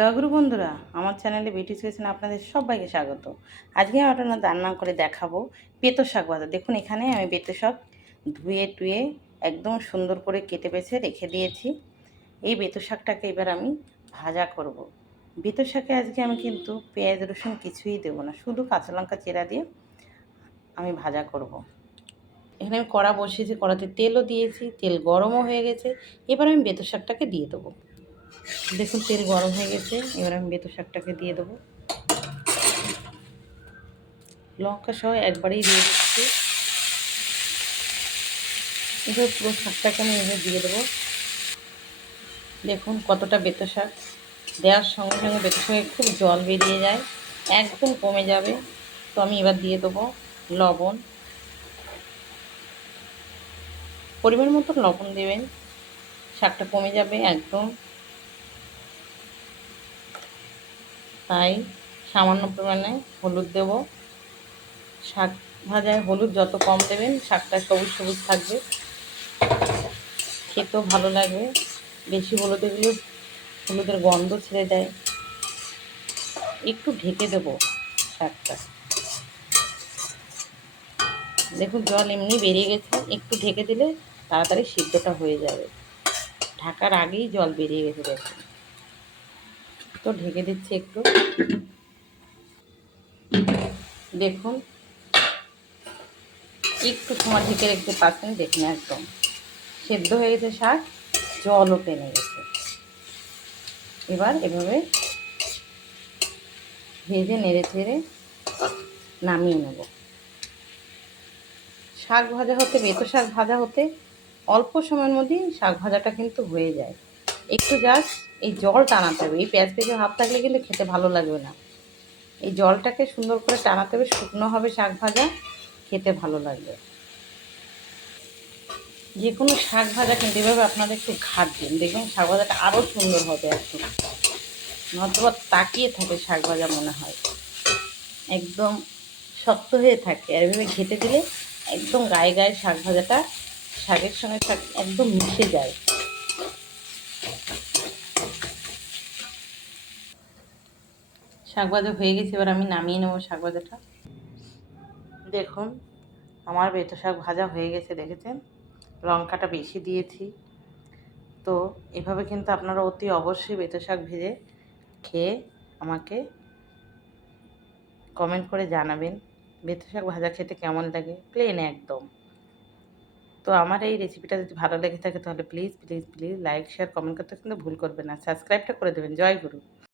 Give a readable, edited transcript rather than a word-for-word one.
জয়গুরু বন্ধুরা, আমার চ্যানেলে বিউটি কিচেনে আপনাদের সবাইকে স্বাগত। আজকে আমি আপনাদের রান্না করে দেখাবো বেতো শাক ভাজা। দেখুন এখানে আমি বেতো শাক ধুয়ে টুয়ে একদম সুন্দর করে কেটে বেছে রেখে দিয়েছি। এই বেতো শাকটাকে এবার আমি ভাজা করব। বেতো শাকে আজকে আমি কিন্তু পেঁয়াজ রসুন কিছুই দেবো না, শুধু কাঁচা লঙ্কা চেরা দিয়ে আমি ভাজা করব। এখানে আমি কড়া বসিয়েছি, কড়াতে তেলও দিয়েছি, তেল গরমও হয়ে গেছে। এবার আমি বেতো শাকটাকে দিয়ে দেবো। দেখুন তেল গরম হয়ে গেছে, এবার আমি বেতো শাকটাকে দিয়ে দেবো। লঙ্কা সহ একবারেই দিয়ে দিচ্ছি। এবার পুরো শাকটাকে আমি এভাবে দিয়ে দেবো। দেখুন কতটা বেতো শাক দেওয়ার সঙ্গে সঙ্গে বেতো শাকে খুব জল বেরিয়ে যায়, একদম কমে যাবে। তো আমি এবার দিয়ে দেবো লবণ, পরিমাণ মতো লবণ দেবেন, শাকটা কমে যাবে একদম। তাই সামান্য পরিমাণে হলুদ দেব। শাক ভাজায় হলুদ যত কম দেবেন শাকটা সবুজ সবুজ থাকবে, খেতেও ভালো লাগবে। বেশি হলুদ দিলে হলুদের গন্ধ ছেড়ে দেয়। একটু ঢেকে দেবো শাকটা। দেখুন জল এমনি বেরিয়ে গেছে, একটু ঢেকে দিলে তাড়াতাড়ি সিদ্ধটা হয়ে যাবে। ঢাকার আগেই জল বেরিয়ে গেছে দেখুন। তো ঢেকে দিচ্ছি একটু। দেখুন একটু সময় ঢেকে রেখে পাচ্ছেন, দেখুন একদম সেদ্ধ হয়ে গেছে শাক, জলও টেনে গেছে। এবার এভাবে ভেজে নেড়ে চেড়ে নামিয়ে নেব। শাক ভাজা হতে, বেতো শাক ভাজা হতে অল্প সময়ের মধ্যেই শাক ভাজাটা কিন্তু হয়ে যায়। একটু জাস্ট এই জল টানাতে হবে। এই পেঁয়াজ পেঁয়াজ ভাব থাকলে কিন্তু খেতে ভালো লাগবে না। এই জলটাকে সুন্দর করে টানাতে হবে, শুকনো হবে শাক ভাজা, খেতে ভালো লাগবে। যে কোনো শাক ভাজা কিন্তু এভাবে আপনারা একটু ঘাটবেন, দেখবেন শাক ভাজাটা আরও সুন্দর হবে। একদম নতুবা তাকিয়ে থাকে শাক ভাজা, মনে হয় একদম শক্ত হয়ে থাকে। আর এভাবে ঘেটে দিলে একদম গায়ে গায়ে শাক ভাজাটা শাকের সঙ্গে শাক একদম মিশে যায়। শাক ভাজা হয়ে গেছে, এবার আমি নামিয়ে নেবো শাক ভাজাটা। দেখুন আমার বেতো শাক ভাজা হয়ে গেছে, দেখেছেন লঙ্কাটা বেশি দিয়েছি। তো এভাবে কিন্তু আপনারা অতি অবশ্যই বেতো শাক ভেজে খেয়ে আমাকে কমেন্ট করে জানাবেন বেতো শাক ভাজা খেতে কেমন লাগে, প্লেন একদম। তো আমার এই রেসিপিটা যদি ভালো লেগে থাকে তাহলে please please please like share comment করতে কিন্তু ভুল করবেন না, সাবস্ক্রাইবটা করে দেবেন। জয় গুরু।